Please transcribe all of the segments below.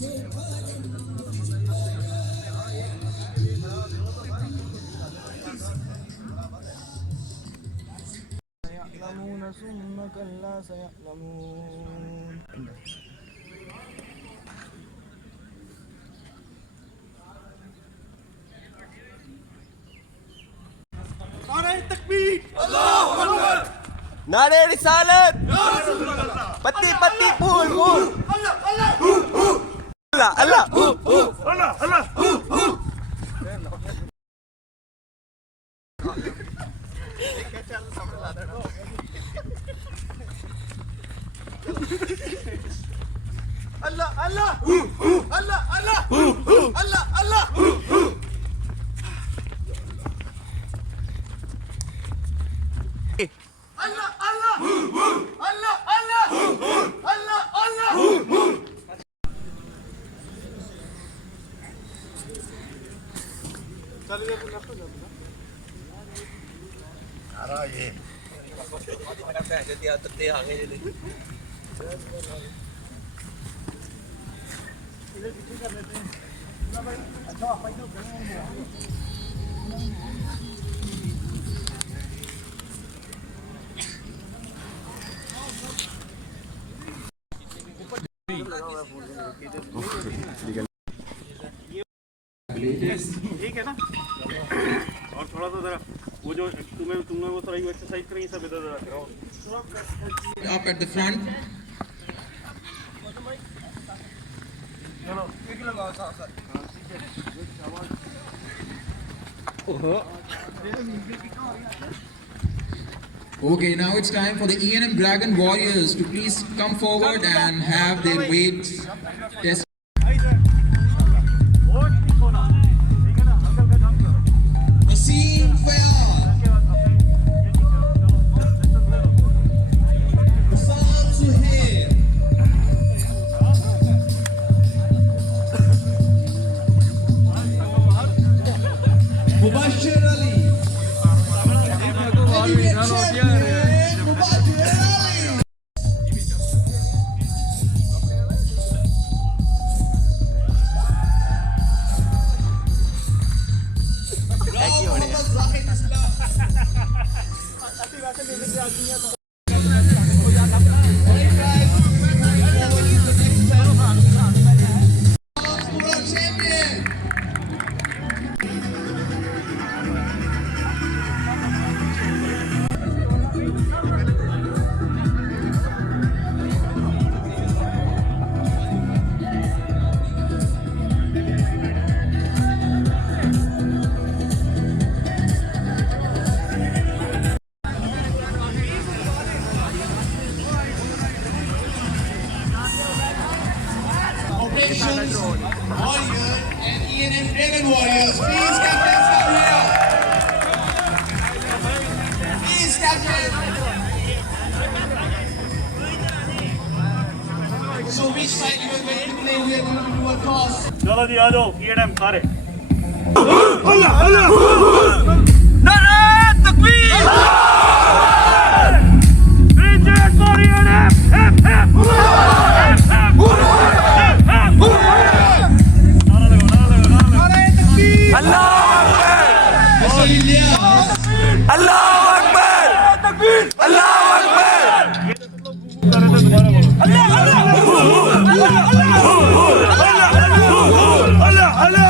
سيعلمون ثم كلا سيعلمون. नारे तकबीर, अल्लाहु अकबर, नारे रिसालत, पत्ती पत्ती फूल फूल, अल्लाह अल्लाह, अल्लाह अल्लाह, अल्लाह अल्लाह, अल्लाह अल्लाह, अल्लाह अल्लाह, अल्लाह अल्लाह, Allah Allah Allah Allah Allah Allah. चलिए आ रहा ये जल्दी आते आगे जल्दी इधर पीछे कर लेते हैं ना भाई अच्छा भाई तो ठीक है ना। और थोड़ा सा जरा वो जो तुमने वो थोड़ा एक्सरसाइज करी सब इधर जरा कराओ up at the front. चलो एक लगाओ sir Okay, now it's time for the E&M Dragon Warriors to please come forward and have their weights tested. A scene for all. Salam Suhail. Mubashir Ali. Operations Warrior and E&M Dragon Warriors. Please, Captain, come here. Please, Captain. So which side you are going to play? We are going to do a toss. चलो जी आ जाओ E&M सारे अल्लाह अल्लाह नारे तकबीर Bridget for E&M hip hip अल्लाहु अकबर, तकबीर, अल्लाहु अकबर, अल्लाह अल्लाह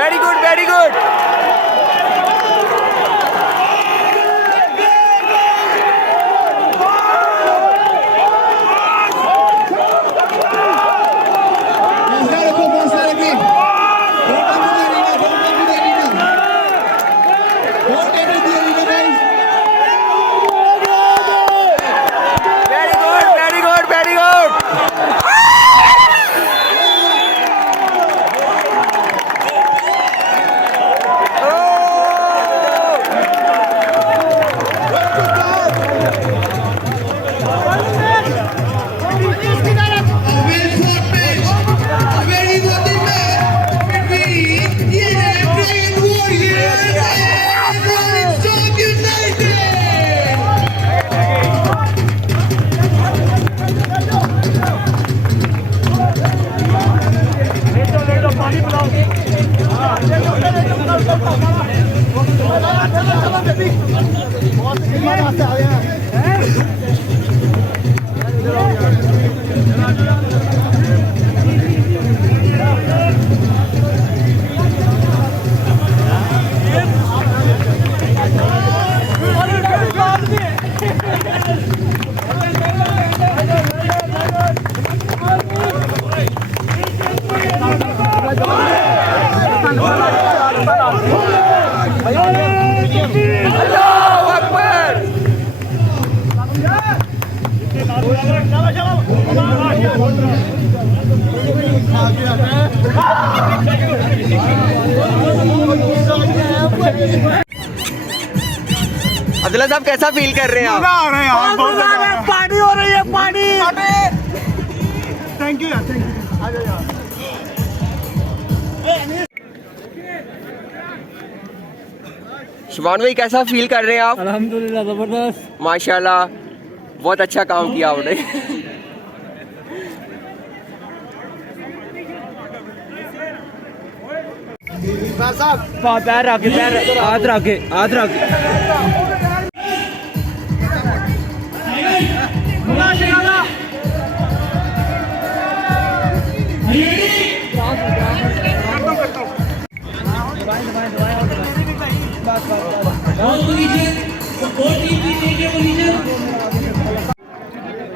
Very good, very good. Very good, very good, very good. Allahu Akbar. Abdullah साहब कैसा फील कर रहे हैं आप? आ रहे हैं यार, बहुत मजा आ रहा है। पार्टी हो रही है, पार्टी। थैंक यू यार, थैंक यू। आ जाओ यार। शुभान भाई कैसा फील कर रहे हैं आप? अल्हम्दुलिल्लाह जबरदस्त। माशाल्लाह, बहुत अच्छा काम किया आपने। पैर रखे, पैर हाथ रखे, हाथ रखे।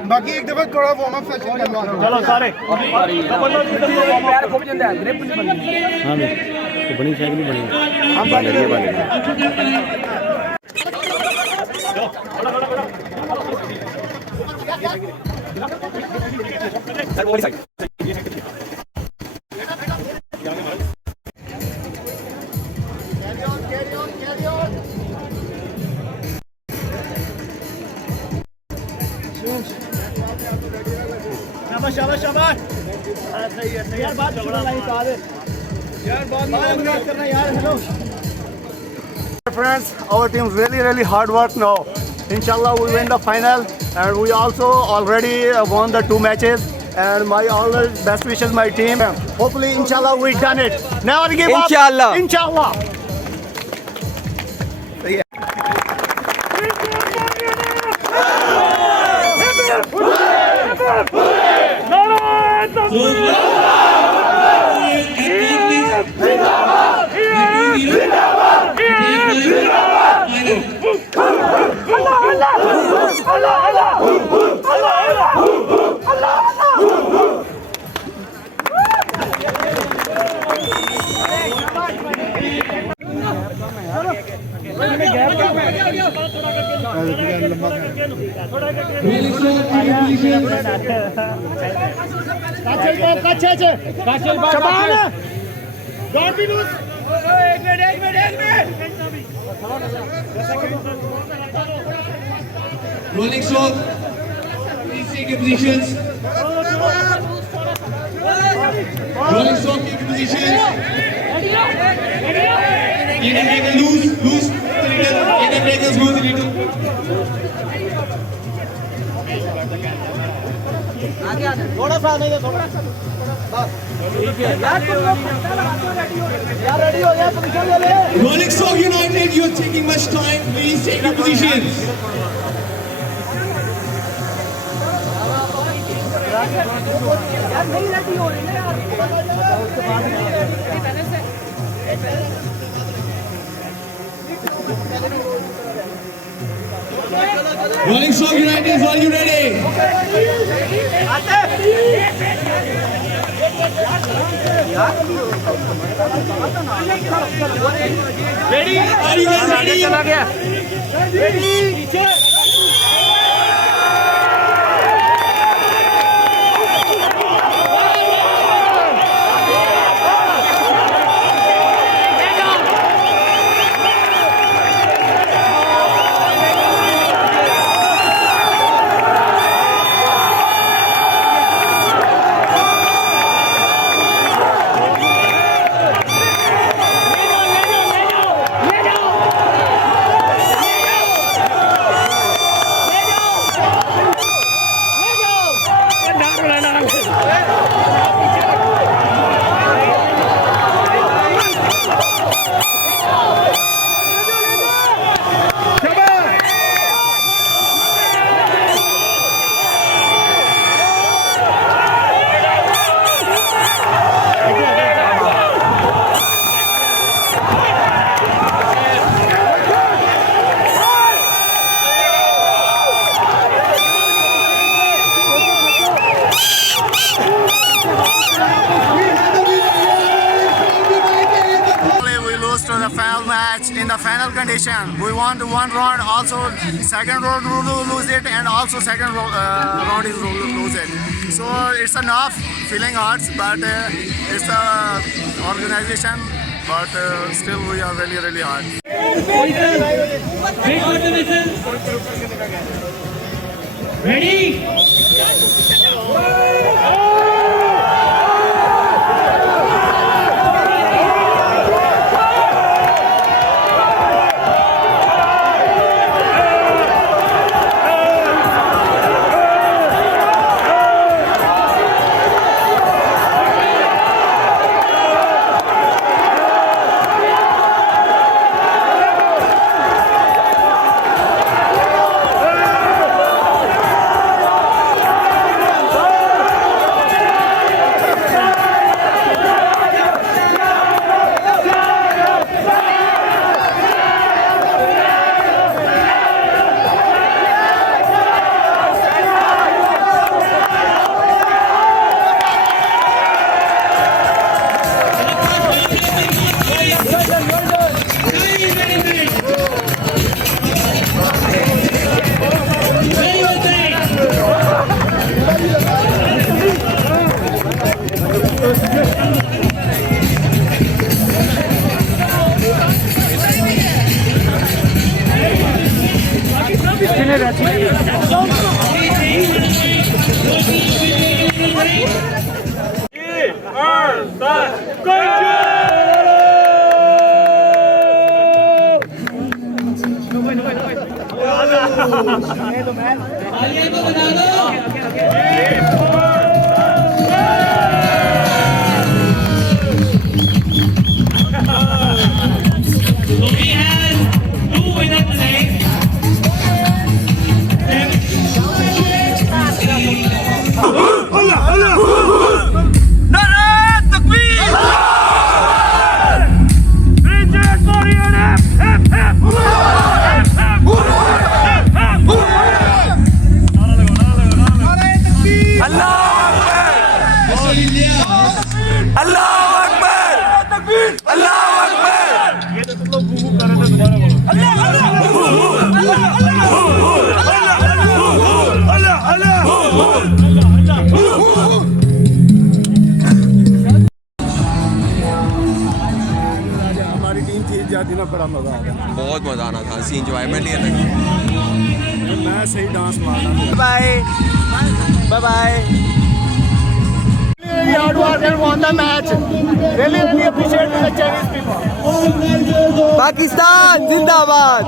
बाकी एक दफा थोड़ा वार्म अप सेशन कर लो। चलो सारे पैर खूब जंदा है, ग्रिप नहीं बनती। हां तो बनी साइकिल नहीं बनी। हम बन रही है। सर वो साइड। शाबाश शाबाश शाबाश। सही है, सही है यार। बात चौड़ा लाइन का दे यार, बात करना यार। Hello friends, our team really hard work now. Inshallah, we win the final, and we also already won the 2 matches. And my all the best wishes, my team. Hopefully, inshallah, we done it. Never give up. Inshallah. Inshallah. Rolling stock, please take your positions. Rolling stock, take your positions. Indian breaker, loose the little. Indian breakers, loose the little. Rolling stock United, you are taking much time. Please take your positions. Rolling stock United, are you ready? Ready? Are you guys ready? The final match in the final condition. We won one round, also second round we lose it, and also second round is lose it. So it's enough feeling hurts, but it's the organization. But still we are really hard. Ready? बड़ा मजा आया। बहुत मजा आना था, सी enjoyment ही अलग है। मैं सही डांस मारना। Bye bye bye. Really hard work and won the match. Really appreciate the Chinese people. Pakistan जिंदाबाद।